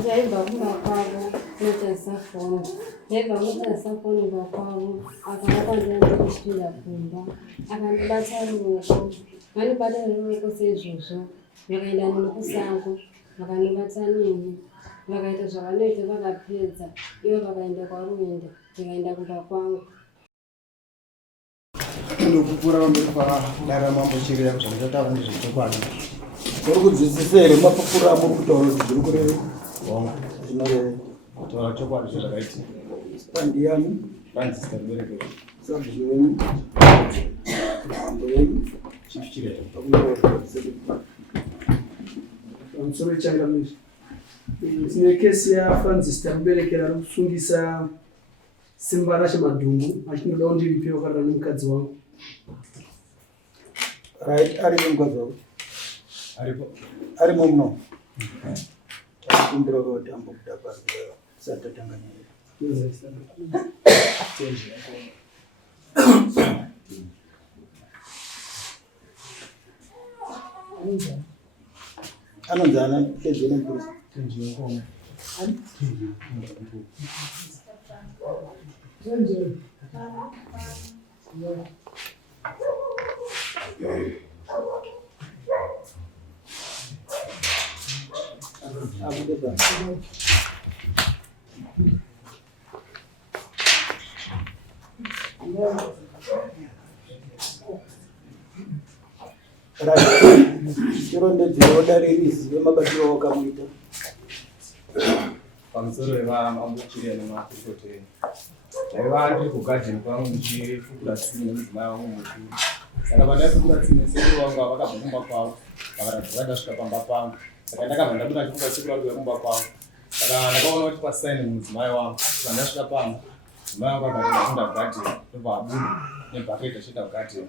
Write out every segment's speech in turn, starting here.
Jaimba kumba kwavo notesa foni yaibva notesa foni mba kwavo akavapa ndianza kusvira kumba akandibata ruoko vanibata ruoko seizvozvo vakaenda neni kusango vakanibata neni vakaita zvavanoita vakapedza ivo vakaenda kwaruenda ndikaenda kumba kwangu. Ndokukura mberi kwandarama mbochirera zvandakataura ndezvechokwadi uri kudzidzisa here mapapura muri kutaura kuti zviri kureva zvinotaura chokwadi zvazvakaitika pandi yanu francis kabereke sabhuku yenyu mambo yenyu chifichirera pamusoro changamiri tine kesi yaFrancis Tamuberekera ari kusungisa simba racho madhumbu achinodawo ndiripewo karara nemukadzi wangu. Ari nemukadzi wangu arimo muno takumbira kuti ambobuda satatanganyira anonzana kezene mpuzi chirondedziroda ririzive mabatiro wakamuita pamusoro vevamambochirera nemakurukotera ndaiva ndiri kugadheni kwangu ndichifukura tsime nemudzimai wangu mukuru. Saka pandaifukura tsime sekuru vangu vakabva kumba kwavo vakaratidza ndasvika pamba pangu. Saka ndakabva ndabuda ndichifuka sekuru vangu vekumba kwavo. Saka ndakaona kuti pasaini mudzimai wangu pandasvika pamba mudzimai wangu akati ndagadheni ndobva abuda nebhaketi achienda kugadheni.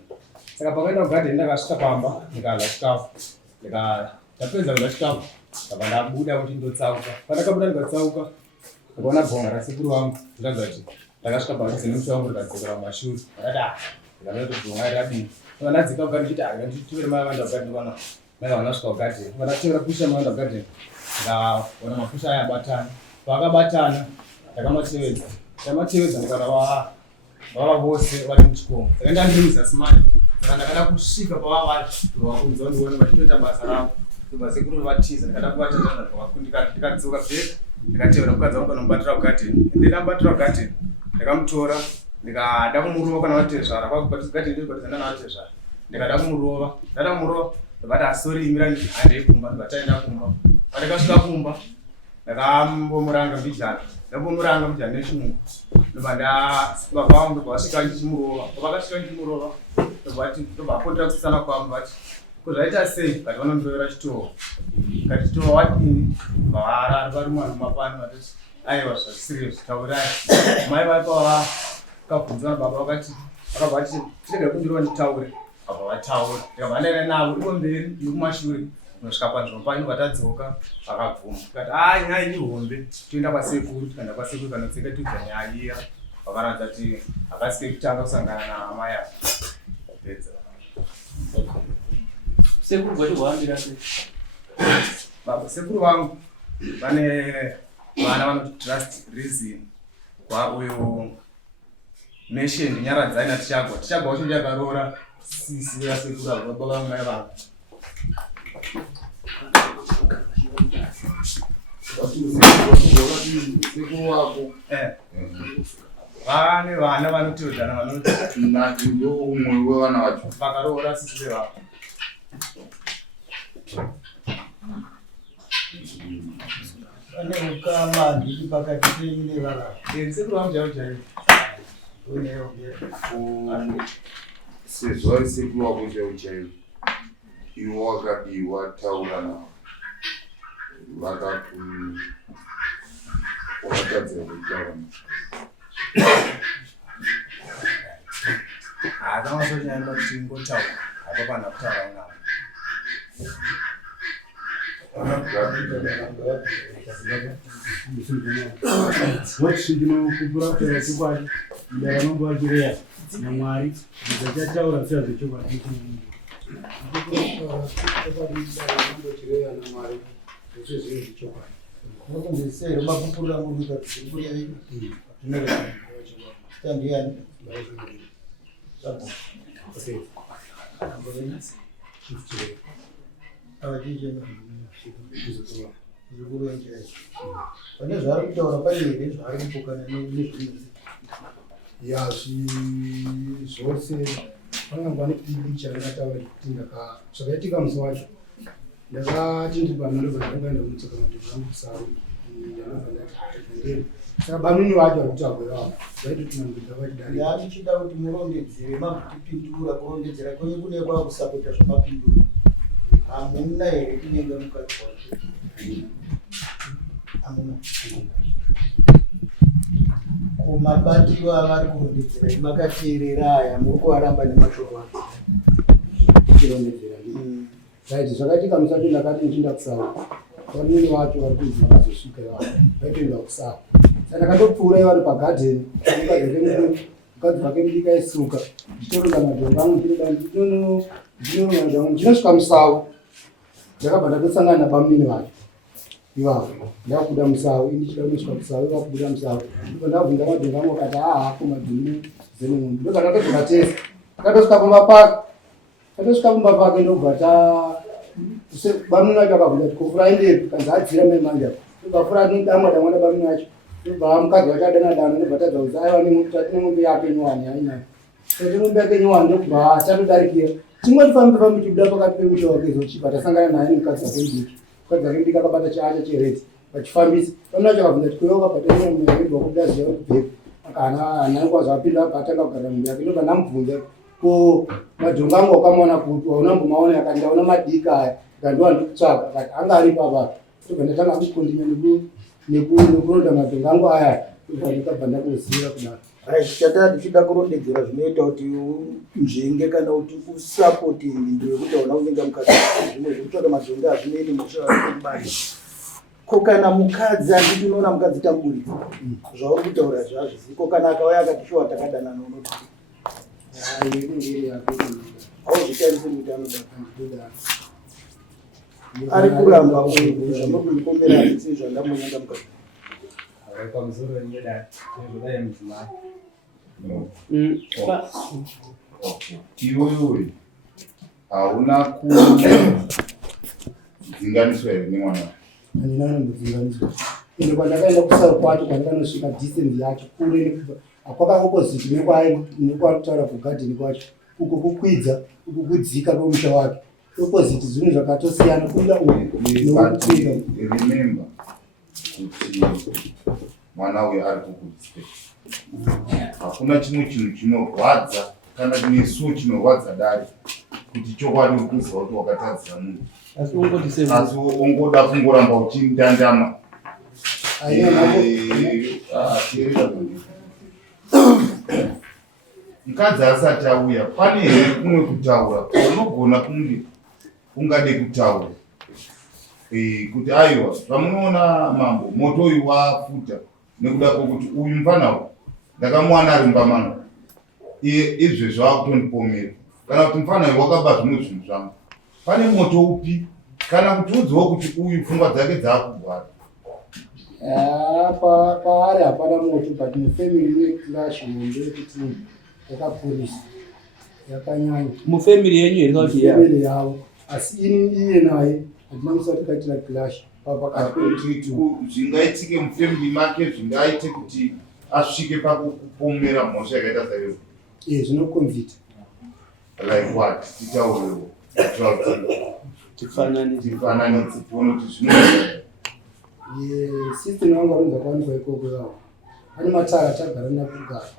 Saka pakaenda kugadheni ndakasvika pamba ndikadya chikafu ndapedza kudya chikafu ndabva ndabuda kuti ndotsauka. Pandakabuda ndikatsauka ndakaona bhonga rasekuru vangu ndikadza kuti ndakasvika padhuze nemusha wangu ndikadzokera mumashure ndakati ndikada kuti bhonga radii ndadzika kugadheni ndichiti nditivere mai vanda kugadheni ndikaona mai vanasvika kugadheni ndatevera pusha mai vanda kugadheni ndikaona mapusha aya abatana. Pakabatana ndakamatevedza ndikaona vava vose vari muchikomo. Saka ndandiri muzasi mai saka ndakada kusvika pavavari vakunzwa ndione vachitoita basa ravo ndobva sekuru vatiza ndikada kuvatendana ndikadzoka bheka ndikatevera mukadzi wangu panomubatira kugadheni. Ndambatira kugadheni ndakamutora ndikada kumurova kana vatezvara kwakugadheni ndibatiza vatezvara ndikada kumurova ndada kumurova ndobati asori imira handei kumba ndobataenda kumba. Pandakasvika kumba ndakambomuranga mbijana ndambomuranga mbijana nechirungu ndobva ndabva vangu ndobva vasvika ndichimurova. Pavakasvika ndichimurova ndobva apotera kusana kwavo vati kuzvaita sei kati vanondirovera chitoo kati chitoo wadini varumwa nomapani vatoti aiwa zvasiriyo taurai. Mai vaipa vakabvunza nababa vakabva vati tirege kundirova nditaure abva vataura ndikabva ndaenda navo ivo mberi nekumashure nosvika panzvimbo panyu vatadzoka vakabvuma tikati nyaya ihombe toenda kwasekuru. Tikaenda kwasekuru kanotseketudza nyaya iya vakaratidza kuti akasike kutanga kusangana naamai avo pedza sekuru vacho vahambira sei baba sekuru vangu vane vana vanoti trust reason kwauyo nation nyaradza ina tichagwa wacho chakaroora sisi yasekuru avo baba vangu mai vangu sekuru wako vane vana vanotevedzana vanoti nati ndo umwe wevana vacho vakaroora sisi vevavo. pane ukama ndiri pakati penyu nevana sekuru vangu chaivo chaivo sezvo ari sekuru wako chaivo chaivo iwe wakadii wataura navo wakatadzira kutaura hakamazonyaenda kuti ngotaura hapa pana kutaura navo. wachindinokupura kutaura chokwadi ndaramba vachireya namwari ndizachataura sira zvechokwadi chokwadi ndisere mapupurira mubika dzipuri yedu tandiani pane zvaari kutaura pane here zvaari kupokana nezvimwe ya zvose pangangwa nepipi charingataura kuti zvakaitika musi wacho ndakati ndibvanareva ndangaenda mutsika madhongo angu kusaru saka bamini vacho vakutagwerawo vaitotinangidza vachidari ndichida kuti murondedzere makutipindura kurondedzera kwenye kune kwakusapota zvamapindura hamuna here kunenge mukadzi wacho hamuna kumabatiro avari kurondedzera makateerera aya muri kuvaramba nemashoko acho tichirondedzera raiti zvakaitika musacho ndakati ndichinda kusava vamweni vacho vari kunzi vakazosvika vaitoenda kusava saka ndakatopfuura ivari pagadheni mukadzi vake mudika isuka ndichitoronga madhongo angu ndinosvika musavo ndakabva ndatosangana nabamini vacho ivavo ndakubuda musavo indichida kunosvika kusavo ivakubuda musavo ndabvunza madhongo angu akati haako madhongo zenemwe ndobva ndatodzoka tese ndakatosvika pamapaka ndobva bamini vacho akabvunza kuti kufura indepi kanzi adzira memanja ndobvafura damwadamwada bamini vacho ndobva mukadzi wacho adanadana ndobva tadza kuti aiwa netine mombe yake nyowani ainyaya sati mombe yake nyowani ndobva tatodarikira tingoti tibuda pakati pemusha wake zochipa tasangana naye mukadzi wake mudiki mukadzi wake mudiki akabata chaacha chereti vachifambisa bamini vacho akabvunza kuti kwewa ukabata kuda ziva kubvepi anangwa zvapinda patanga kugara mombe yake ndobva ndamubvunza ko madhongo angu wakamona kuti waunambomaona akati ndaona madika aya ndandiwa ndikutsvaga akati anga ari papa ndobva ndatanga kukondinya nekuronda madhongo angu aya ndikabva ndakuziva kudaro chata tichida kurondedzera zvinoita kuti nzvenge kana kuti usapoti mhindo yekuti auna kunyenga mukadzi zvimwe zvekutsvaga madhongo azvineni muchaabari ko kana mukadzi anditi unoona mukadzi tamburidza zvauri kutaura zvazviziko kana akauya akati shuwa takadanana unoti auzvitarisiri kuti anoda ari kuramba zvamurikomera asi zvandamonyanga mukadzi pamusoro wenyeda nezvodai mudzimai iwewe hauna kudzinganiswa here nemwana handina kumbodzinganiswa ende kwandakaenda kusaro kwacho kwandakanosvika distance yacho kure kwaka opposite nekwakutaura kugadheni kwacho uko kukwidza uko kudzika kwemusha wake opposite zvinhu zvakatosiyana kuita unokukwidza remember kuti mwana uyu ari kukudzika hakuna chimwe chinhu chinorwadza kana nesuo chinorwadza dare kuti chokwadi uri kuziva kuti wakatadzira munhu asi ongoda kungoramba uchindandama mukadzi asati auya pane here kumwe kutaura unogona kunge ungade kutaura kuti aiwa zvamunoona mambo moto uyu wafuta nekuda kwokuti uyu mufanawo ndakamuwana ari mbamana izvezvo akutondipomera kana kuti mufana uyu wakaba zvimwe zvinhu zvangu pane moto upi kana kuti udzowo kuti uyu pfungwa dzake dzaakugwara paari hapana moto but mufamily yeclash hombe yekuti yakapurisa yakanyanya mufamily yenyu here family yavo asi iye naye hatina musati kaitira clash zvingaitike mufamily make zvingaite kuti asvike pakupomera mhosva yakaita sayo zvinokonvita like what titaurewo tifananidzi tione kuti system yangu aronza kwanikwa ikoko yavo pane matara tagara nakugara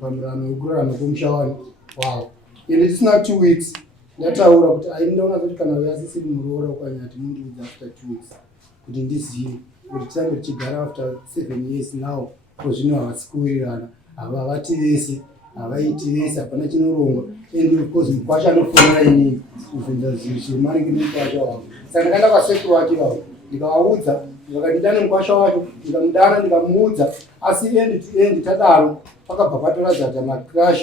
pamurano wekurarama kwemushawani wavo ende tisina 2 weeks ndataura kuti aindaona kuti kana uyasisiri muroora ukanyati mundiudza after 2 weeks kuti ndizive kuti tisange tichigara after 7 years now kozvino havasi kuwirirana havavati vese havaiti vese hapana chinorongwa and of course mukwasha anofonera inini kubvunza zvinhu zvemaringe nemukwasha wavo saka ndakaenda kwasekuru wake vavo ndikavaudza vakandidane mukwasha wacho ndikamudana ndikamuudza asi endi tadaro pakabva patoratidza kuti macrash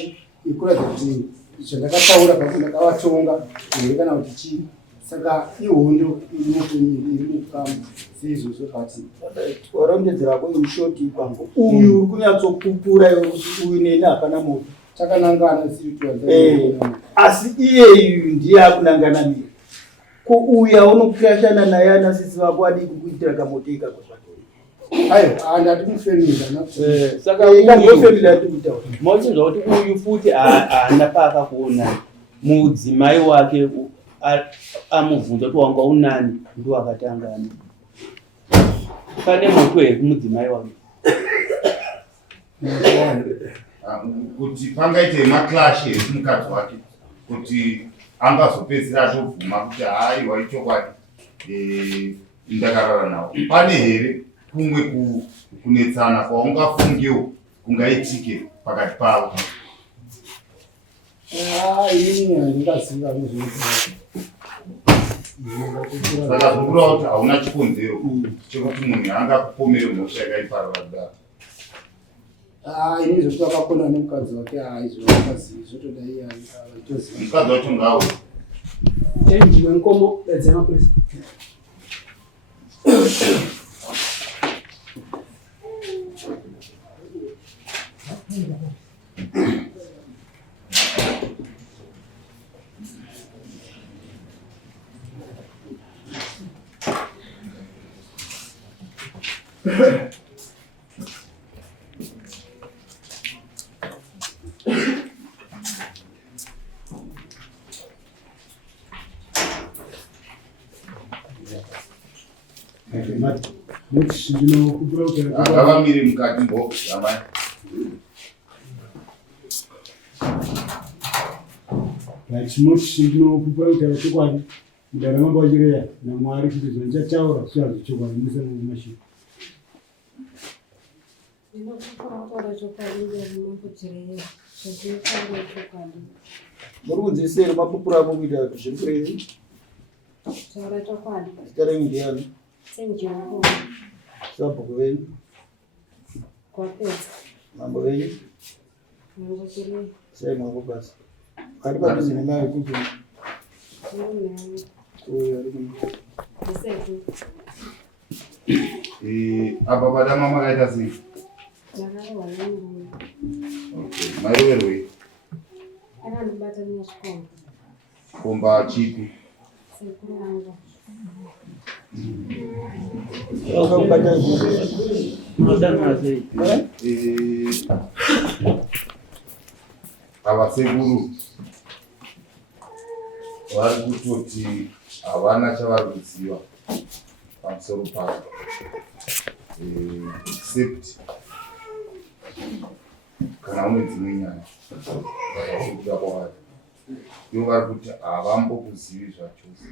ekuratidza kuti zvandakataura pasi ndakavatonga here kana kuti chii saka ihondo iri mukama seizvozvo kati warondedzerako imushoti ipango uyu uri kunyatsokupura iwe kuti uyu neni hapana moto takanangana asi iyeyu ndiye akunangana miri ko uya unokuyashana naye anasisi vako adiki kuitira kamoto ikako zvako aiwa handati kufemira saka ikangofemira atikutaura mauchinzwa kuti uyu futi haana paakakuona mudzimai wake amubvunza kuti wanga unani ndo akatangana pane moto here kumudzimai wake kuti pangaite maclash here kumukadzi wake kuti angazopedzira atobvuma kuti haiwa ichokwadi ndakarara nawo pane here kumwe kunetsana kwaungafungiwo kungaitike pakati pavo inini handingaziva saka zvokureva kuti hauna chikonzero chekuti munhu angakupomere mhosva yakaiparara kudaro ini zvokuti akakona nemukadzi wake haizvoakazivi zvotoda iye avatoziva mukadzi wacho ngawe Change wenkomo edzema please. ngavamire mukati mbo amai chimoti ndinokupura kutaura chokwadi mudara mambo wachireya namwari kuti zvondichataura zvichazo chokwadi musemumashii ndinokupura kutaura chokwadi ndezvimambotireya zvazvinotaura chokwadi muri kunzeseri mapupura ako kuita kuti zviripurei taura chokwadi zita renyu ndiani senjengo sabhuku venyu kwapedza mambo venyu mambotireya sai mambo basi ari padhuze nemayo kuti murume uyo ari ndiseku apa padama makaita sei ndakarohwa nemurume mairoverwei akandibata nechikomba komba chipi sekuru vangu akakubata unodanwa sei ava sekuru vari kutoti havana chavari kuziva pamusoro pavo except kana une dzimwe nyaya zvakasukira kwavari ivo vari kuti havambokuzivi zvachose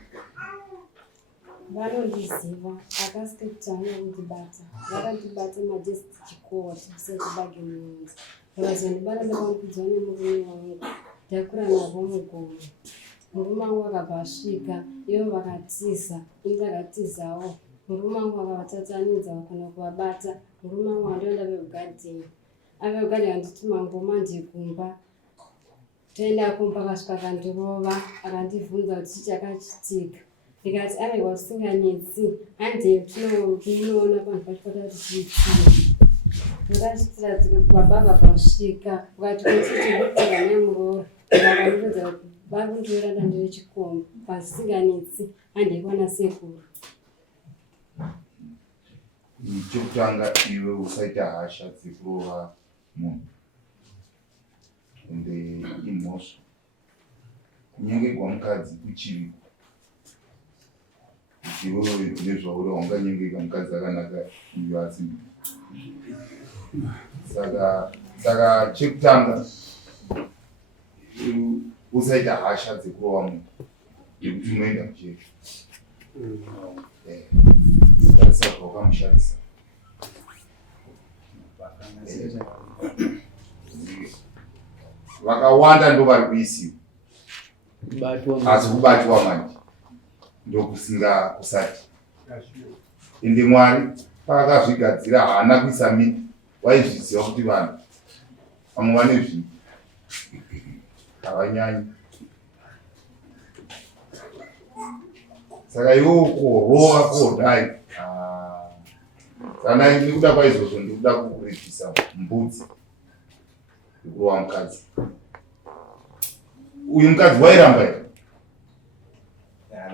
vanondiziva akasike kutanga kundibata vakandibata majesti chikova chikusechibage muunzi vakazondibata ndakaukudzwa nemurume wangu ndakura navo mugomo murume wangu akabva asvika ivo vakatiza ini ndakatizawo murume wangu akavatatsanidza vakona kuvabata murume wangu andoenda veugadheni aveugadheni andituma ngoma ndikumba toenda kumba akasvika akandirova akandibvunza kuti chii chakachitika ndikati aiwa usinganetsi handei tinoona panhu pachipatara tichiitira ndakachitira baba vakasvika ukati kutichiitika nemuroro vakamurodza kuti vari kundiwira dandire chikomba pasisinganetsi handei kwana sekuru chekutanga iwe usaita hasha dzekurova munhu ende imhosva kunyengerwa mukadzi kuchivi iwewe nezvauri haunganyengeka mukadzi akanaka iyo asi saka chekutanga usaita hasha dzekurova munhu yekuti unoenda muchechi tarisa zvawakamushavisa vakawanda ndo vari kuisiwa asi kubatwa manje ndokusinga kusati ende mwari pakakazvigadzira haana kuisa miti waizviziva kuti vanhu vamwe vane zvinhu havanyanyi Saka iwo korova kodai. Kana nekuda kwaizvozvo ndikuda kukuripisa mbudzi kurova mukadzi. Uyu mukadzi wairamba here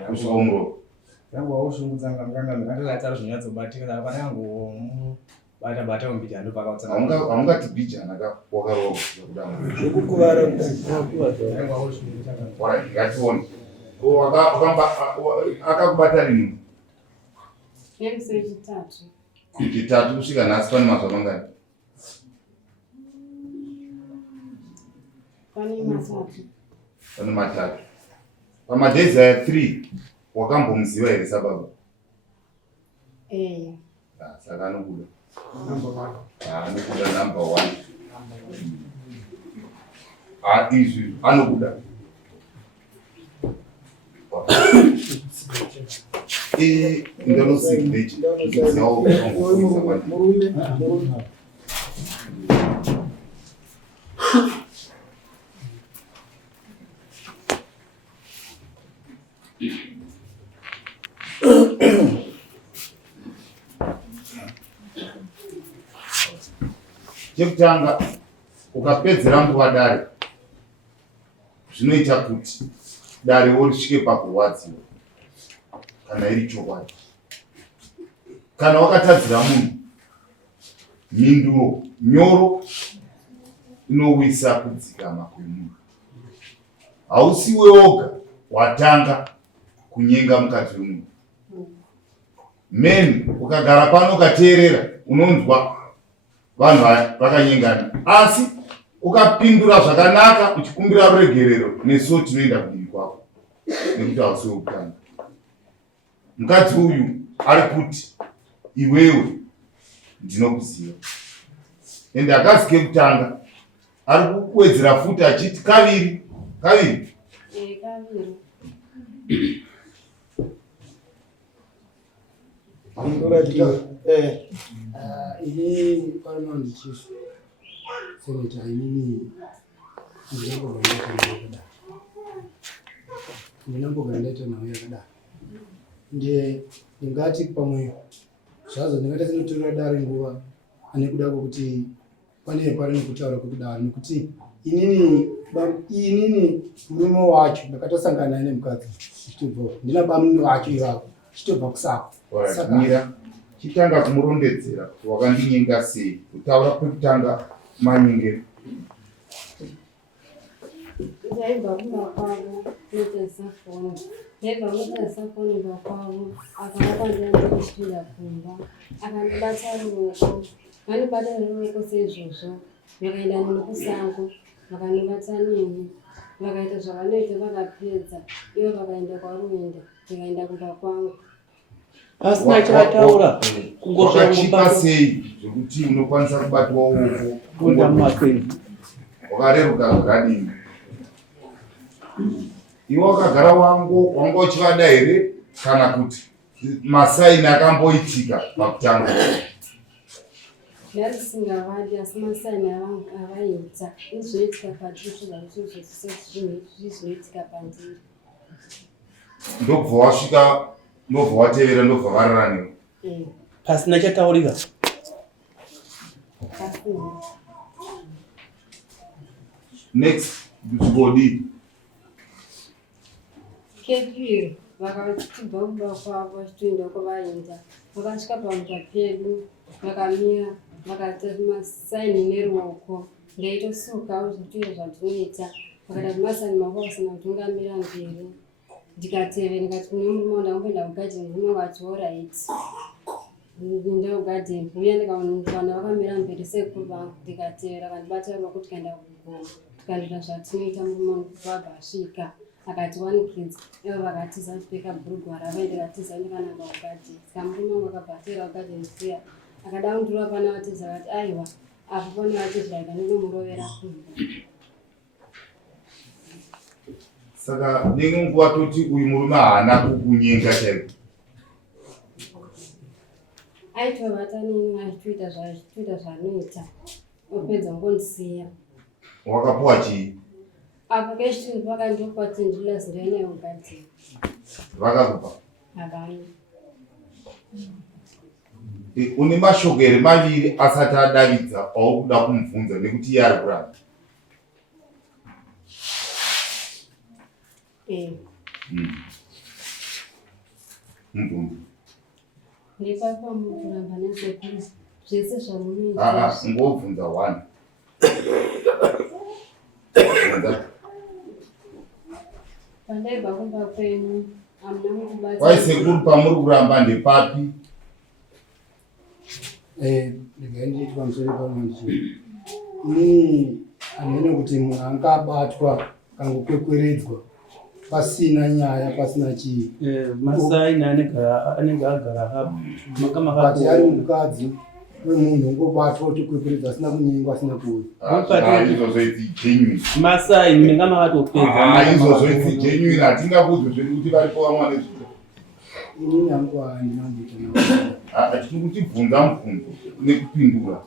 kusvika umurova? Yangu waushungudza nganganga ndakatira zvinyatsobatika saka pane angobata umbiti handobva akautsanana. Hamungatibhijana wakarova kuda zvekukuvara ngatione. Akakubata rini? Nemusi wechitatu. Chitatu kusvika nhasi pane mazuva mangani? Pane matatu. Pane matatu. Pamadhezi aya 3 wakambomuziva here sababa? Eya. Saka anokuda. Anokuda number 1. Izvi anokuda. Ndanosikdechi. murume Chekutanga ukapedzera nguva dare zvinoita kuti darewo risvike pakurwadziwa kana iri chokwadi. Kana wakatadzira munhu mhinduro nyoro inowisa kudzikama kwemunhu. Hausiwe woga watanga kunyenga mukadzi wemunhu. Men ukagara pano ukateerera unonzwa vanhu vakanyengana, asi ukapindura zvakanaka uchikumbira ruregerero nesuwo tinoenda kudivi kwako nekuti hausiwe kutanga. Mukadzi uyu ari kuti iwewe ndinokuziva ende akazike kutanga ari kuwedzera futi achiti kaviri. Kaviri. ini pano ndichifu seneta inini ndinambogara ndaita nawo yakadaro ndingati pamwe zvazo ndingati sinotorera dare nguva ane kuda kwokuti pane pari nekutaura kwekudaro nekuti inini murume wacho ndakatosangana naye nemukadzi chitobva ndina bamuni wacho ivavo chitobva kusako. Mira chitanga kumurondedzera kuti wakandinyenga sei, kutaura kwekutanga manyengero. Ndaibva kumba kwavo notesa foni. Ndaibva notesa foni mba kwavo akavakwandianza kuchipinda kumba akandibata ruoko. Vandibata ruoko seizvozvo vakaenda neni kusango vakanibata neni vakaita zvavanoita vakapedza ivo vakaenda kwaruenda ndikaenda kumba kwangu. Asina chavataura Wakachipa sei zvekuti unokwanisa kubatwa ruoko kunda mumapenzi wakareruka zvakadini? Iwe wakagara wanga uchivada here kana kuti masaini akamboitika pakutanga? Ndarisingavadi asi masaini avaita izvoitika patiri zvizoitika pandiri. Ndobva wasvika, ndobva watevera, ndobva varara newe. pasina chataurika. Next kuchigodi kepiri vakatibva kumba kwavo vachitoenda kwavaenda vakasvika pamuta pedu vakamira vakati masaini neruoko ndaitosuka zvitoiro zvandinoita vakati masaini mako asina kutungamira mberi ndikatevera ndikati kune murume ndakumboenda kugadheni murume wati alright ndinda kugadheni uye ndikaona vakamira mberi sekuru vangu ndikatevera vakandibata ruoko tikaenda kugoma tikandoita zvatinoita murume wabva asvika akati 1 kids ivo vakatiza kupfeka bhurugwa ravaende vatiza ndikananga kugadheni saka murume wangu akabhatira kugadheni kuya akada kundira pana vatiza vati aiwa apo pane vatiziraika ndinomurovera kumba. saka nenguva toti uyu murume haana kukunyenga chaiko? aitovata nini achitoita zvanoita opedza ngondisiya. Wakapuwa chii? Apo kechitini pakandipa tindilasi ndainayo kugadheni. Vakakupa? Hapana. Une mashoko here maviri asati adavidza pauri kuda kumubvunza nekuti iye ari kuramba. Mubvunza. Ndipapa mukuramba nezvekuti zvese zvamunoita. Ngobvunza 1. Pandaibva kumba kwenyu hamuna mukubata. Waisekuru pamuri kuramba ndepapi? Ndingaenditi pamusoro pamanji. Ini hamene kuti munhu anga abatwa kangokwekweredzwa pasina nyaya pasina chii. Masaini anenge agara hapa. Makati ari mukadzi wemunhu ngobatwa otokwekweredza asina kunyengwa asina kuuya. Izvozoiti genuine. Masaini menga makatopedza. Izvozoiti genuine hatingakudzi zviri kuti varipo vamwe nezvito. Inini hangu handinamboita nawo. Tiri kutibvunza mubvunzo nekupindura.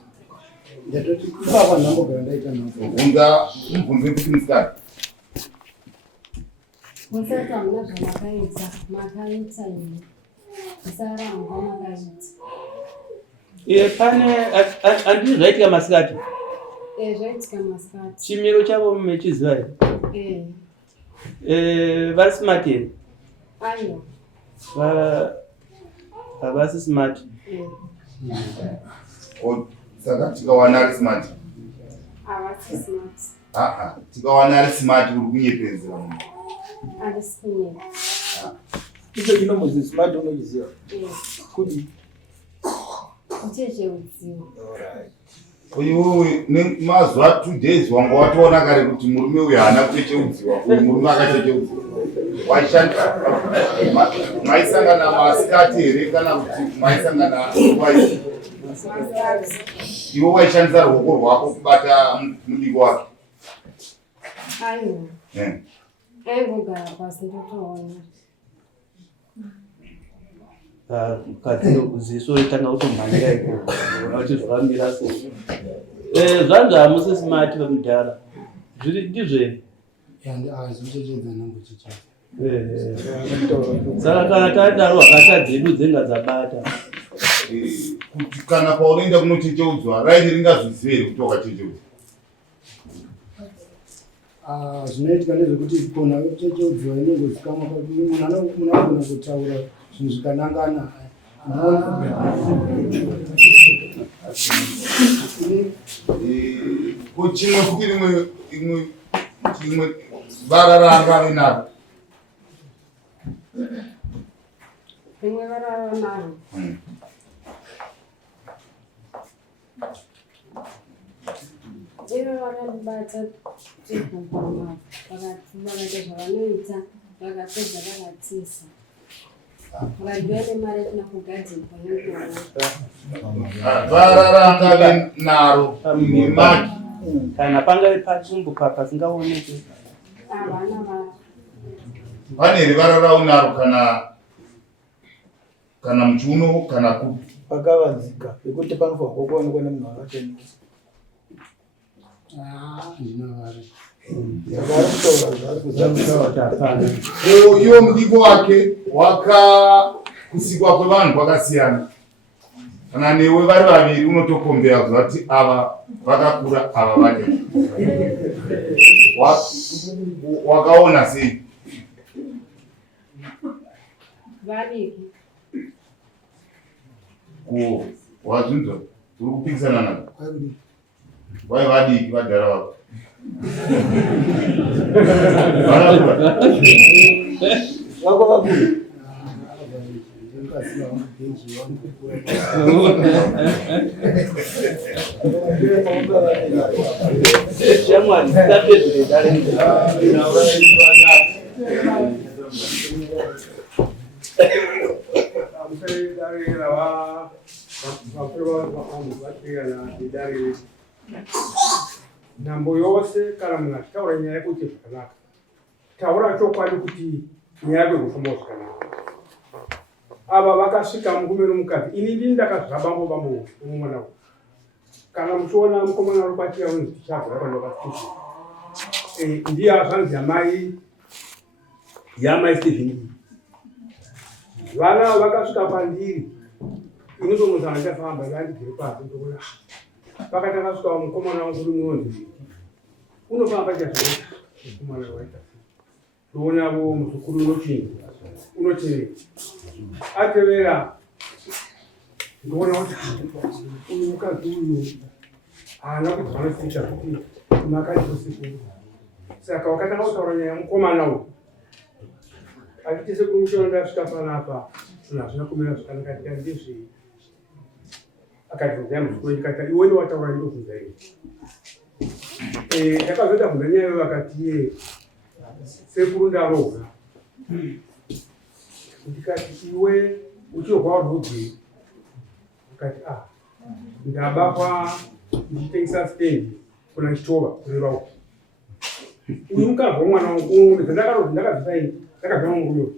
Ndatoti baba ndambogara ndaita nawo. Bvunza mubvunzo wekuti musikati. Musati hamuna zvamakaita, makaita imi. Musaramba makaita. Pane andizvo zvaitika masikati. Zvaitika masikati. Chimiro chavo muchiziva here. Vari smart here. Aiwa. Havasi smart. Saka tikawana ari smart. Havasi smart. Tikawana ari smart uri kunyepedzera munhu. Handisi kunyepedza. Icho chinomuzi smart unochiziva? Kudi? Kuchecheudziwa. Iwewe nemazuva 2 days wanga watoona kare kuti murume uyu haana kuchecheudziwa, uyu murume akachecheudziwa. Waishanda maisangana masikati here kana kuti maisangana waisi? Iwe waishandisa ruoko rwako kubata mudiki wake? Aiwa. Aingogara pasi ndotoona. Mukadzi ziso ritanga kutomhanyira ikoko kuti zvakamira sei. Zvanzi hamusi smart vemudhara ndizve zvichechedza nambochichedza. Saka kana tadaro hakata dzedu dzenga dzabata. Kuti kana paunoenda kunochecheudzwa raini ringazvizive here kuti wakachecheudzwa? Zvinoitika ndezvekuti kona kuchecheudzwa inongozikamwa kuti munhu anogona kutaura zvinhu zvikanangana. Chimwe futi rimwe vara raangave naro. Rimwe vara naro. Ivo vakandibata chipupama vakaita zvavanoita vakapedza vakatisa. Vakadiwa nemari kuna kugadzirwa nenguva. Vara raangave naro nemaki. Kana pangave pachumbu pasingaoneki. Havana vara. Pane here vara raunaro kana muchiuno kana kupi? Pakavanzika pekuti panofanirwa kuonekwa nemunhu akatenga. Ndinovara. Iwo mudiki wake wakakusikwa kwevanhu kwakasiyana. Kana newe vari vaviri unotokombera kuziva kuti ava vakakura ava vake. Wakaona sei? Vadiki. Wazvinzwa? Uri kupikisana navo? Vai vadiki vadhara vako? Vako vakuru? Shamwari tapedre dalenda. Nhambo yose kana munhu achitaura nyaya yekuti zvakanaka, taura chokwadi kuti nyaya yako kufamba zvakanaka. Ava vakasvika murume nomukadzi, ini ndini ndakazvabambo mumwana uyu. Kana muchiona mukomana uri kwatira unzi tichabva pandokasiti. Ndiye zvanzi yamai Stephen. vana vakasvika pandiri inotomusana ndichafamba ndandigere pasi ndokuona pakati akasvika mukomana wangu uri munonzi unofamba chazvinoita mukomana waita ndoonavo muzukuru unoti atevera ndoona kuti uyu mukadzi uyu haana kuti vanosiita kuti makaiposiku saka wakatanga kutaura nyaya mukomana uyu achitise kumushona ndasvika panapa zvinhu hazvina kumira zvakanaka tikati ndezvei akati muzukuru ndikati iweni wataura ndobvunza ini yakazoita bvunza nyaya iyoyo vakati ye sekuru ndaroga ndikati iwe uchirwa rudzi akati ndabakwa ndichitengesa stendi kuna chitova kureva uku uyu mukadzi womwana wangu zvandakaroti ndakabvisaini ndakabvira munguyo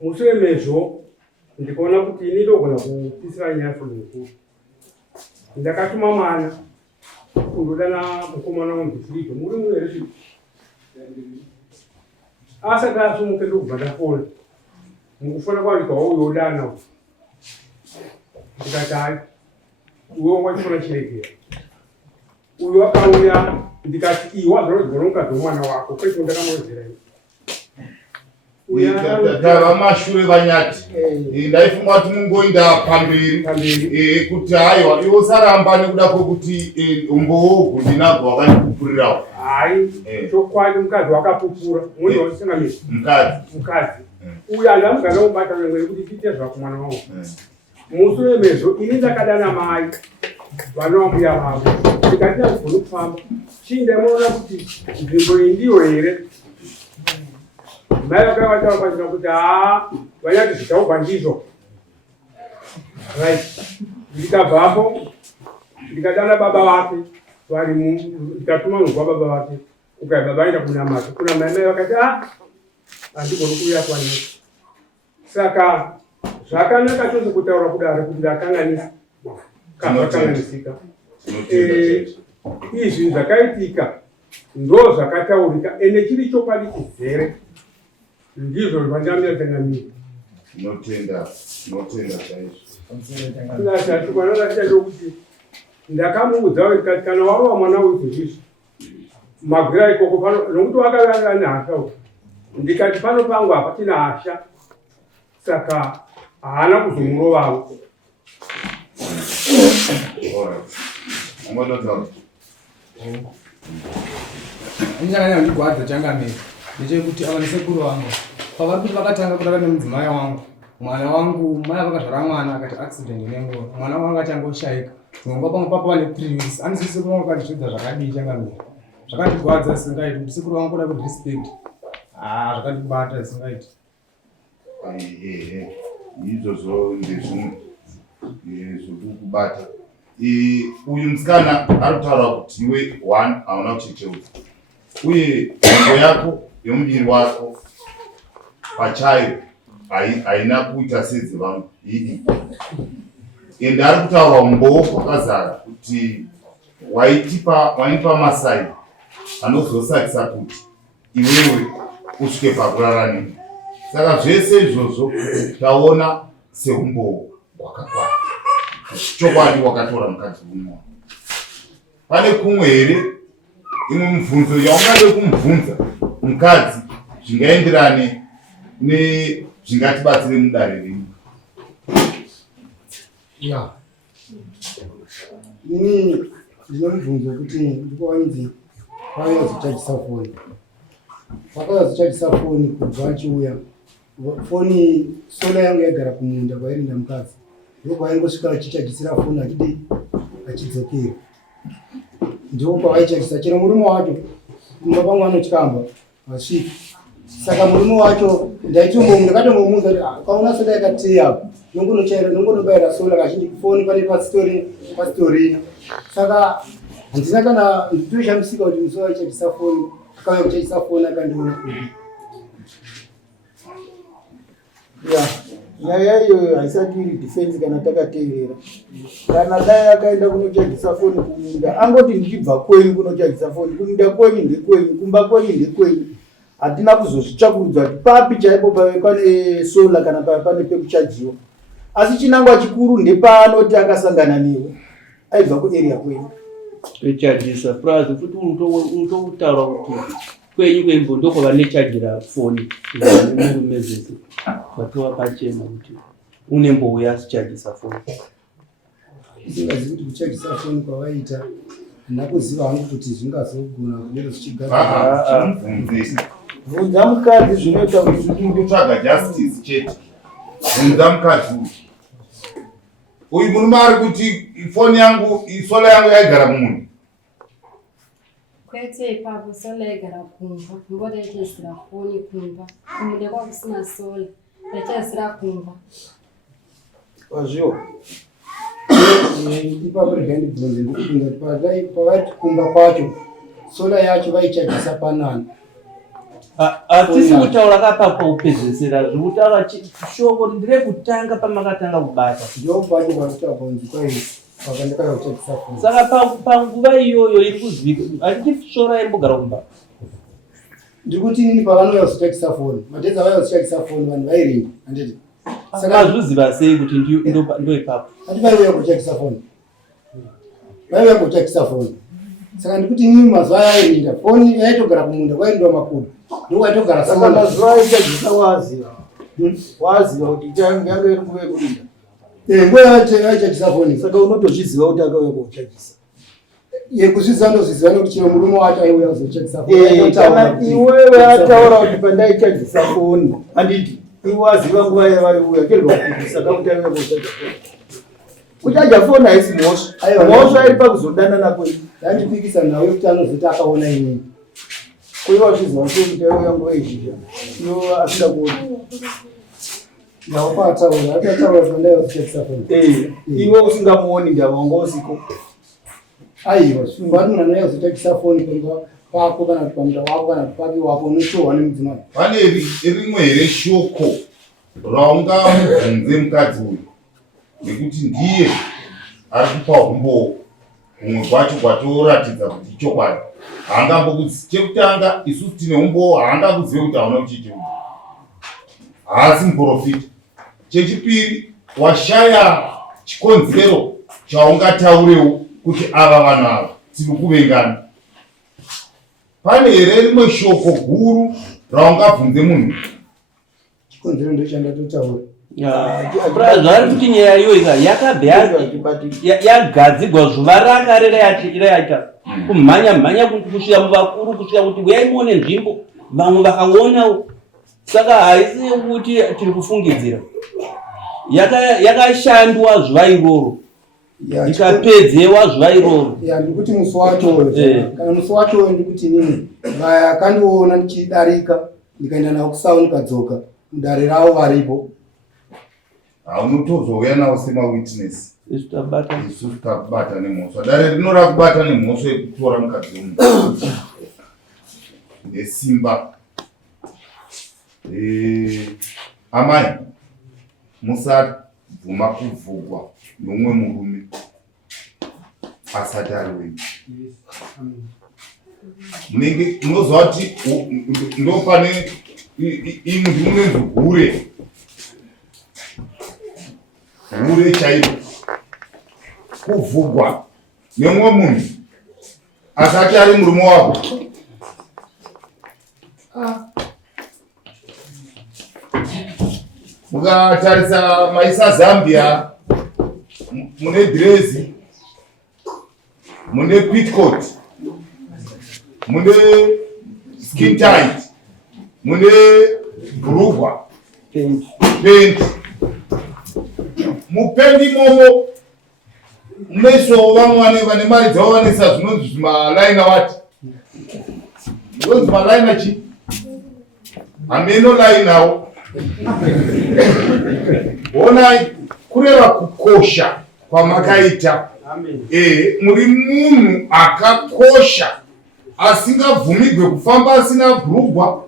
mushure mezvo ndikaona kuti ini ndogona kupisira nyaya mukuru ndakatuma mwana kundodana mukomana womuzifirigo muri muhere asati asumuke ndokubva ndafona mukufona kwanikwawo uyodana ndikati hai iwe wachifona chiregera uyu akauya ndikati iwe wazvarodzwa nomukadzi womwana wako kwete ndakamuwedzera tava mashure vanyati ndaifunga kuti mungoinda pamberi kuti haiwa iwo saramba nekuda kwekuti umbowogu ndinagwa wakandipupurirawo hai chokwadi mukadzi wakapupura mune waisengamisi mukadzi uyu andamugana kubata memweri kuti tiite zvakumwana wangu mushure mezvo ini ndakadana mai vana vambuya vavo ndikati ndazigoni kufamba chii ndaimuona kuti nzvimbo iyi ndiyo here mai vakavataura kuti vanyati zvitaurwa ndizvo right ndikabvapo ndikadana baba vake vari ndikatuma munhu wababa vake ukaibva vaenda kunamata kuna mai mai vakati handigoni kuuya kwaneti saka zvakanaka chose kutaura kudaro kuti ndakanganisa kazvakanganisika izvi zvakaitika ndo zvakataurika ende chiri chokwadi chizere ndizvo zvandamiratangamira notenda chaizvo kuti ndakamuudza ndikati kana warova mwana wezvizvi magwira ikoko nokuti wakavanga nehasha ndikati pano pangu hapatina hasha saka haana kuzomurovavo Anyanya ndigwadza changamira ndechekuti ava nesekuru vangu pavari kuti vakatanga kutava nemudzimai wangu mwana wangu mai vakazvara mwana akati accident nenguva mwana wangu achangoshayika dzingwa pamwe papo vane 3 weeks andisi sekuru wangu akandizvidza zvakadii changamira zvakandigwadza singaiti kuti sekuru wangu kuda kurespect zvakandibata singaiti izvozvo ndezvimwe zvokukubata uyu musikana ari kutaura kuti iwe 1 hauna kuchecheudza uye nzvimbo yako yomuviri wako pachayo haina kuita sedzevamwe idi ende ari kutaura umboo kwakazara kuti wainipa masai anozosatisa kuti iwewe usvike pakuraramira saka zvese izvozvo taona seumboo hwakakwana chokwadi wakatora mukadzi umwe pane kumwe here imwe mibvunzo yaungade kumubvunza mukadzi zvingaenderane nezvingatibatsire mudare rimwe ini ndine mubvunzo wekuti ndikuwanzi vauya zochajisa foni vakauya zochajisa foni kubva achiuya foni sola yangu yagara kumunda kwairinda mukadzi ndokwaingosvika achichajisira foni achidei achidzokera ndo kwavaichajisa chero murume wacho kumba pangu anotyamba vasvika saka murume wacho ndakatombomuudza kuti kaona sola yakatei apo nongonobayira sola kazhinji foni pane pasitorina saka handina kana nditoshamisika kuti musola aichajisa foni akauya kuchajisa foni akandiona kudi nyaya iyoyo haisati iri defense kana takateerera kana dai akaenda kunochajisa foni kumunda angoti ndichibva kwenyu kunochajisa foni kumunda kwenyu ndekwenyu kumba kwenyu ndekwenyu hatina kuzozvitsvakurudza kuti papi chaipo pane sola kana pane pekuchajiwa, asi chinangwa chikuru ndepaanoti akasangana newe aibva kuarea kwenyu echajisa plus futi unototaura kuti kwenyu kwembo ndokova nechajira foni murume zese watova pachema kuti unembouya asichajisa foni. isingazivi kuti kuchajisa foni kwavaita ndakuziva hangu kuti zvingazogona kudero zvichigara. bvunza mukadzi zvinoita kuti kutsvaga justice chete. Bvunza mukadzi uyu murume ari kuti foni yangu sola yangu yaigara mumunhu. Kwete ipapo sola yaigara kumba, ngoda yachaisira foni kumba, kumuda kwakusina sola yachaisira kumba. wazviwa ipapo regai ndibvunze ndikupinda pavati kumba kwacho sola yacho vaichajisa panani. Hatisi kutaura kapapopedzesera zvekutaura shoko nderekutanga pamakatanga kubata ndokubati kwakutaura kunzi kwai pakandikaya kuchajisa foni. saka panguva iyoyo iri kuzivika hatiti shora imbogara kumba. Ndiri kuti inini pavanouya kuzochajisa foni madhedzi avauya kuzochajisa foni vanhu vairinda handiti Mazviziva sei kuti ndo ipapo? hati vaiuya kuchajisa foni vaiuya kuchajisa foni saka ndikuti inini mazuva yairinda foni yaitogara kumunda kwaindiwa makudu ndowaitogara saka mazuva aichajisa waziva kuti yange iri nguva yekurinda nguva yaichajisa foni saka unotozviziva kuti akauya kuchajisa yekuzviziva ndozviziva nekuti chero murume wacho aiuya kuzochajisa foni. Kana iwewe ataura kuti pandaichajisa foni handiti iwe waziva nguva yavaiuya kerwa kuti saka kuti aiuya kuchajisa foni. Kuchaja foni haisi mhosva, mhosva iri pakuzodanana kwenu. ndandipikisa nawe kuti anozoti akaona inini kuiva zviziva kuti aiuya nguva izhizha iwe asida kuona ndawapataura atataura pandaiuya kuchajisa foni. iwe usingamuoni ndavanga usiko. aiwa vari munhu anouya kuzochajisa foni pamba pako kana kuti pamuda wako kana kuti papi wako unotorwa nemudzimai. Pane rimwe here shoko raungamubvunze mukadzi uyu nekuti ndiye ari kupa umbowo kumwe kwacho kwatoratidza kuti chokwadi haangambokuzi chekutanga isusu tine umbowo haangakuzive kuti hauna kuchiita haasi muprofita. Chechipiri washaya chikonzero chaungataurewo kuti ava vanhu ava tiri kuvengana. Pane here rimwe shoko guru raungabvunze munhu? Chikonzero ndochandatotaura. Zvari kuti nyaya iyoika yakabva yagadzigwa zuva rakare rayaita kumhanya kusvika muvakuru kusvika kuti uyai muone nzvimbo vamwe vakaonawo. Saka haisi kuti tiri kufungidzira, yakashandwa zuva iroro ikapedzewa zuva iroro. Ndikuti musi wacho kana musi wacho ndikuti nini vakandiona ndichidarika ndikaenda navo kusauni nikadzoka mudare ravo varipo. Unotozouya nawo semawitness. Isu tabata nemhosva. Dare rinora kubata nemhosva yekutora mukadzi womunhu nesimba. Amai, musabvuma kuvhugwa nomumwe murume asati ari wenyu. Munenge munoziva kuti ndopane imwe ndimunonzi hure chairo, kuvhugwa nemumwe munhu asati ari murume wako. Mukatarisa maisa Zambia mune drezi, mune pitcoat, mune skin tight, mune bhurugwa, pendi. Mupendi momo mmeso vamwe vane mari dzavo vanesa zvinonzi zvimalaina wati zvinonzi malaina chi hameno lainawo. Onai kureva kukosha kwamakaita. Muri munhu akakosha asingabvumigwe kufamba asina bhurugwa,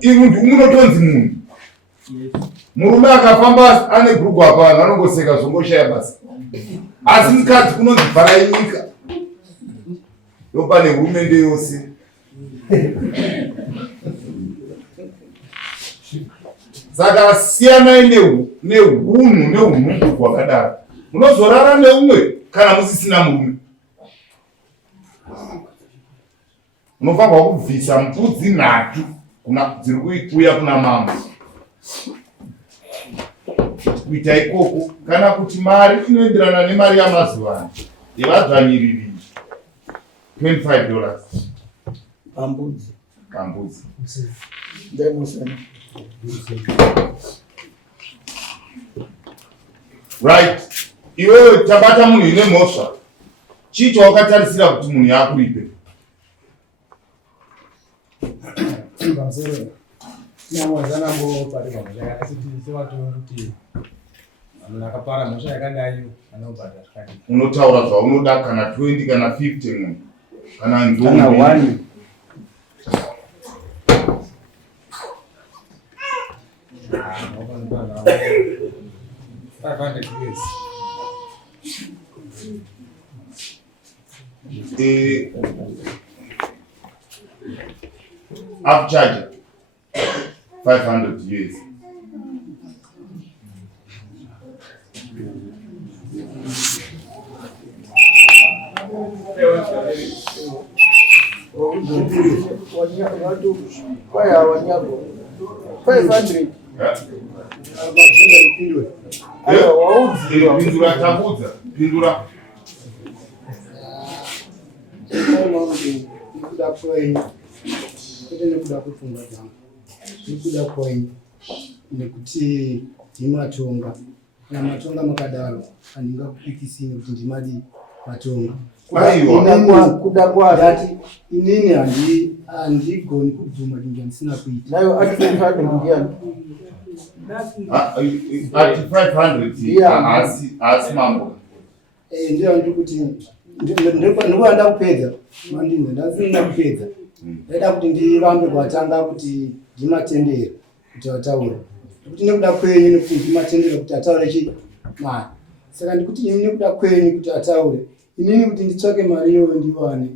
inu ndimunotonzi munhu. Murume akafamba ane bhurugwa apa vanhu vanongoseka zvongoshaya basa. Asi mukadzi kunonzi bvarai nyika. Ndopane hurumende yose. Saka siyanai nehunhu nehunhu hwakadaro. Munozorara neumwe kana musisina murume. Unofanirwa kubvisa mbudzi 3 dziri kuuya kuna mama. Kuita ikoko kana kuti mari inoenderana nemari yamazuva ano yevadzvanyiriri $25 pambudzi. Right. Iwewe tabata munhu ine mhosva. Chii chawakatarisira kuti munhu yakuripe? Nyamwazana mbopari pamwe asi tiwatoona kuti vanhu vakapara mhosva yakadai anobata zvakadii. Unotaura zvaunoda kana 20 kana 50 munhu kana ndombi. Kana 1. Upcharge $500. Pindura tambudza. Pindura. Nekuda kwenyu kwete nekuda kwepfungwa dzangu, nekuda kwenyu nekuti ndimatonga. Kana matonga makadaro handingakupikisini kuti ndimadi matonga. Kuda kwati inini handigoni kubvuma chinhu chandisina kuita. nayo ati 500 ndiani? Ati 500 asi mambo. Ndiyo ndiri kuti ndikuva ndakupedza mandinza ndasina kupedza. Ndaida kuti ndirambe kwatanga kuti ndimatendera kuti ataure. Kuti nekuda kwenyu nekuti ndimatendera kuti ataure chi mari. Saka ndikuti ini nekuda kwenyu kuti ataure. Inini kuti nditsvake mari iyoyo ndiwane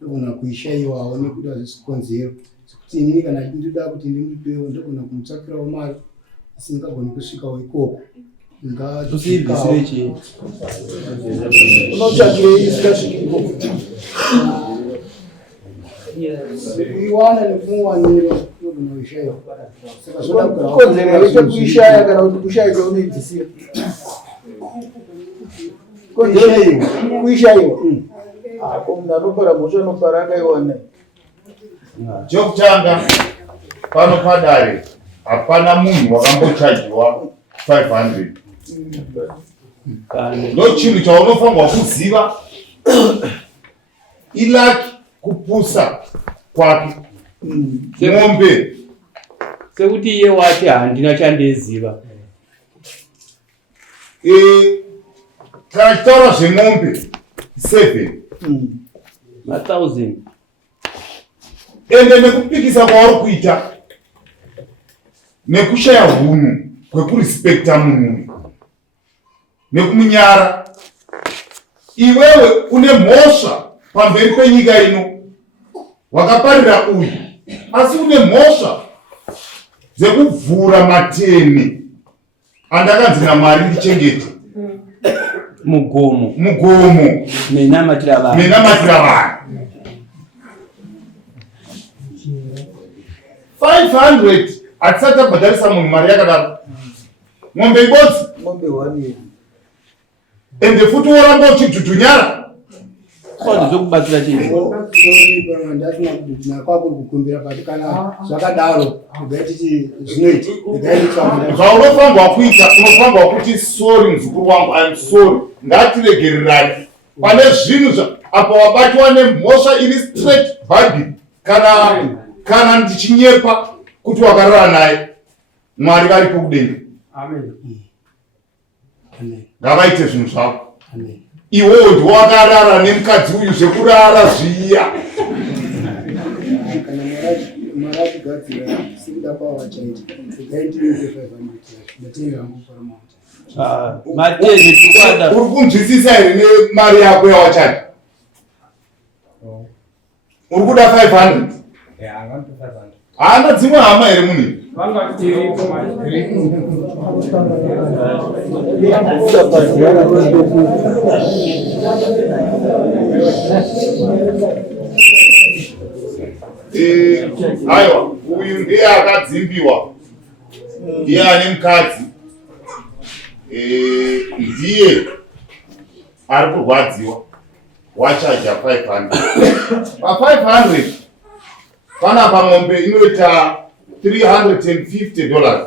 ndogona kuishaiwawo nekuda zvikonzero. Kuti inini kana ndinoda kuti ndimupewo ndogona kumutsvakirawo mari isingagoni kusvikawo ikoko. Usibvisire chii? unotsvakire isingasviki ikoko. Kuiwana nekumuwaniro ndogona kuishaiwa. Saka zvoda kugara Kukonzera wete kuishaya kana kuti kushaya chaunoidzisira. Kuishaiwa. Ako munhu anopara mhosva anopara akaiwana. Chokutanga pano padare hapana munhu wakambochajiwa 500. Ndo chinhu chaunofanirwa kuziva. Ilaki kupusa kwake mombe. Sekuti iye wati handina chandiziva. Kana chitaura zvemombe 7 1000. Ende nekupikisa kwauri kuita nekushaya hunhu kwekurespekta munhu nekumunyara. Iwewe une mhosva pamberi penyika ino wakaparira uyu, asi une mhosva dzekuvhura matene andakanzi naMwari ndichengete. Mugomo nenamatira vanhu. $500 hatisati tabhadharisa munhu mari yakadaro. Mombe ibodzi. Mombe 1 ende futi woramba uchidhudhunyara. Kwanza zokubatsira chinhu. Ndasina kudhudhunyara kwako kukumbira pati kana zvakadaro ngaititi zvinoiti ngaititsvaka. Zvaunofanirwa kuita unofanirwa kuti sorry muzukuru wangu, I'm sorry, ngatiregererane pane zvinhu apa wabatwa nemhosva iri straight Bible. Kana ndichinyepa kuti wakarara naye Mwari varipo kudenga. Amen. Ngavaite zvinhu zvavo. Amen. Iwowo ndiwo wakarara nemukadzi uyu zvekurara zviya. Kana Mwari gadzira sikuda kwawachaita ngaitiripe 500 ndatenga hangu paramount. Matene tukwada. Uri kunzwisisa here nemari yako yawachata? Uri kuda 500? Yeah, I want 500. Haana dzimwe hama here mune? Vanga tiripo Aiwa, uyu ndiye akadzimbiwa. Ndiye ane mukadzi. Ndiye ari kurwadziwa. Wachaja 500. Pa 500 pana pamombe inoita $350.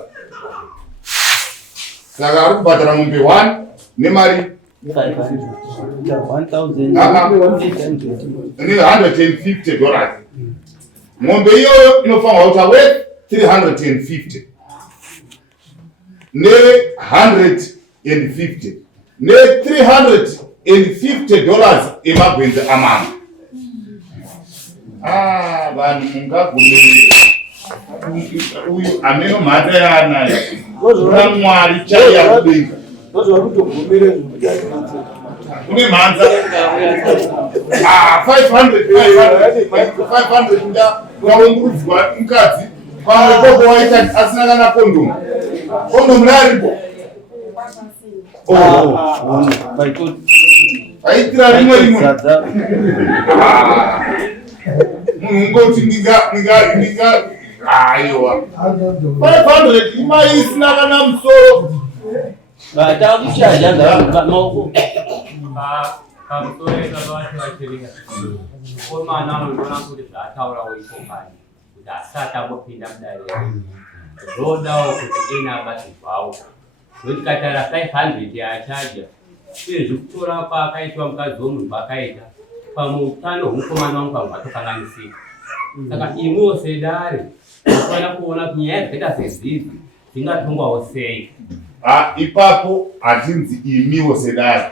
Saka ari kubhadhara mombe 1 nemari $150. Mombe iyoyo inofanirwa kuti worth 350 ne 150 ne $350 emagwenzi amama. Vanhu mungagomere uyu ameno mhata yaanayo Mwari chaiya kudenga une mhanza 500 kuda kwaungurudzwa mukadzi pamwe koko waita asina kana kondomu. Kondomu raripo aitira rimwe rimwe munhu ungoti ndinga aiwa 500 imai isina kana musoro takushaja maoko kamutoreka vati vachiringa komana anoona kuti zvaataura weipokani kuti asati ambopinda mudare zvodawo kuti ena abati bvawo notikatara 500 yachaja uyezve kutora paakaitwa mukadzi womunhu akaita pamwe utano hwomukomana wangu pamwe hwatokanganisika. Saka imwewo sedare unofanira kuona kuti nyaya dzakaita sedzidzi dzingatongwawo sei. Ipapo hatinzi imiwo sedare,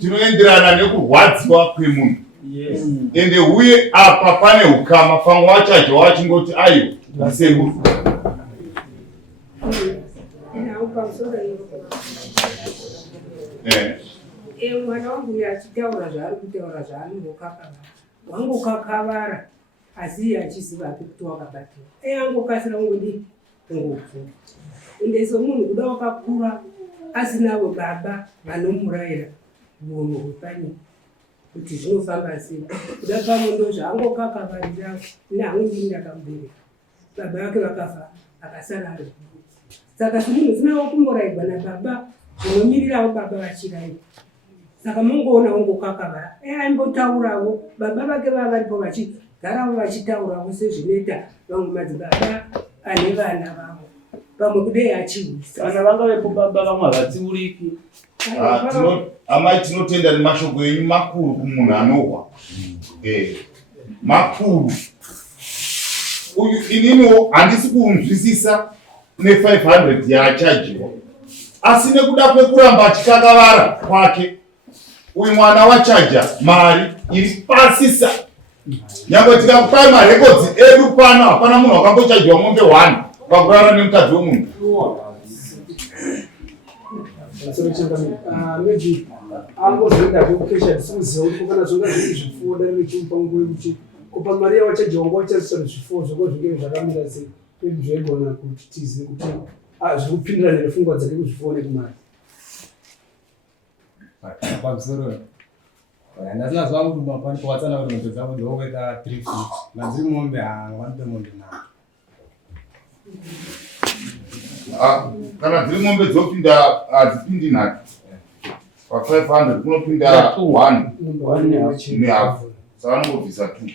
tinoenderana nekurwadziwa kwemunhu. Ende uye apa pane ukama pamwe wachaja wachingoti aiwa sekuru mwana wangu achitaura zvaari kutaura zvaanongokakavara wangokakavara asi achizivapi kuti wakabatwa angokasira ungodi ngopfu ende somunhu kuda wakakura asinavo baba vanomurayira munhu hwepanyika kuti zvinofamba sei kuda pamwe ndo zvaangokakavarira nehamudini ndakamubereka baba vake vakafa akasara ari saka somunhu sinawo kumborayirwa nababa zvinomirirawo baba vachirayirwa. Saka mungoona ungokakavara aimbotaurawo baba vake varipo vachigarawo vachitaurawo sezvinoita vamwe madzibaba ane vana vavo pamwe kudai achihwisa kana vangavepo baba vamwe havatsiuriki. Amai tinotenda nemashoko enyu makuru kumunhu anohwa makuru. Uyu ininiwo handisi kunzwisisa ne500 yaachajiwa asi nekuda kwekuramba achikakavara kwake. Uyu mwana wachaja mari iri pasisa. Nyangwe tikakupai marekodzi edu pano hapana munhu wakambochajiwa mombe 1 pakurara nemukadzi womunhu. Maybe angozoenda kukesha tisimuziva kuti kana zvonga zviri zvifuwo dare rechimupa nguva kuti kupa mari yawachajiwa nguva ucharisira zvifuwo zvako zvingeve zvakamira sei. Maybe zvaigona kuti tizive kuti zviri kupindirana nepfungwa dzake kuzvifuwo nekumari. Pamusoro ndasina zvangu kuti mapani watsana kuti moto dzavo dzokuita 350 nadziri mombe vanope mombe 9. Kana dziri mombe dzopinda hadzipindi 9 pa 500 kunopinda 1 nehafu saka anongobvisa 2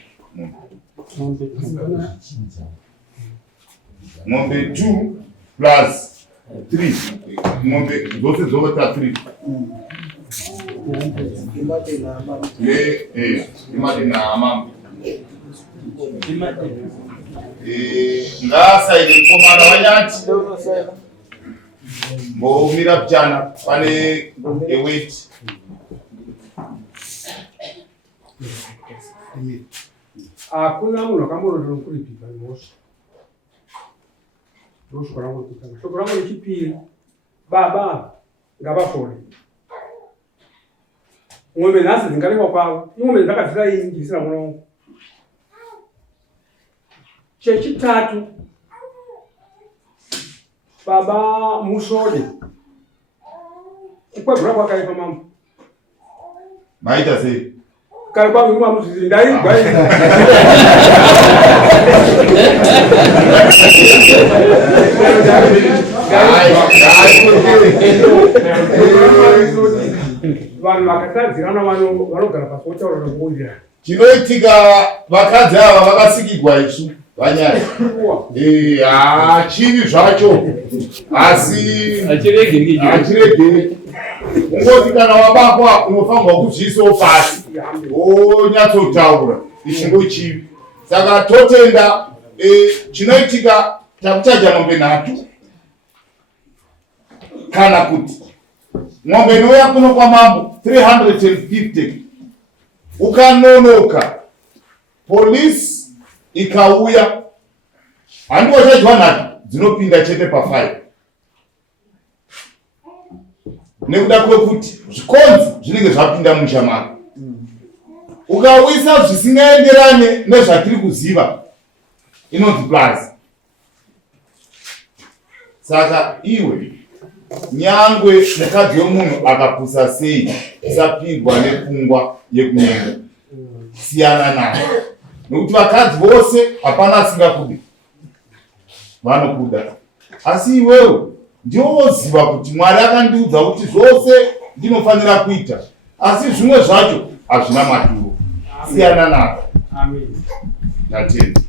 mombe 2 plus 3 mombe dzose dzokuita 3 imade naamama ngasaide mukomana wanyati mbomira pichana pane eweight hakuna munhu akamborodero kuripipa nemhosva ndosvoko rangu rekutanga. Shoko rangu rechipiri baba ngavafore mwombe nhasi dzingarekwa kwavo imwombe dzakadzira ingi zvisina mwana wangu Chechitatu, baba Musode. Kwa kwa kai mama. Maita sei. Kai kwa mama Musode ndai. Vanhu vakatadzirana vanogara pasi votaura nokuwira. Chinoitika vakadzi ava vakasikigwa isu vanyaya. Chivi zvacho asi hachirege. Ungoti kana wabakwa unofanirwa kuzviisawo pasi wonyatsotaura ichingo chivi. Saka totenda chinoitika takuchaja mombe 3 kana kuti mombe inouya kuno kwamambo 350 ukanonoka polisi ikauya handiwo chadyiwa nhatu dzinopinda chete pa5 nekuda kwekuti zvikonzi zvinenge zvapinda musha mako ukawisa zvisingaenderane nezvatiri kuziva inonzi plus. Saka iwe nyangwe mukadzi wemunhu akapusa sei usapindwa nepfungwa yekunyenga, siyana naye nekuti vakadzi vose hapana asingakudi, vanokuda. Asi iwewe ndiwo woziva kuti Mwari akandiudza kuti zvose ndinofanira kuita, asi zvimwe zvacho hazvina maturo, siyana naye. Amen. Tatenda.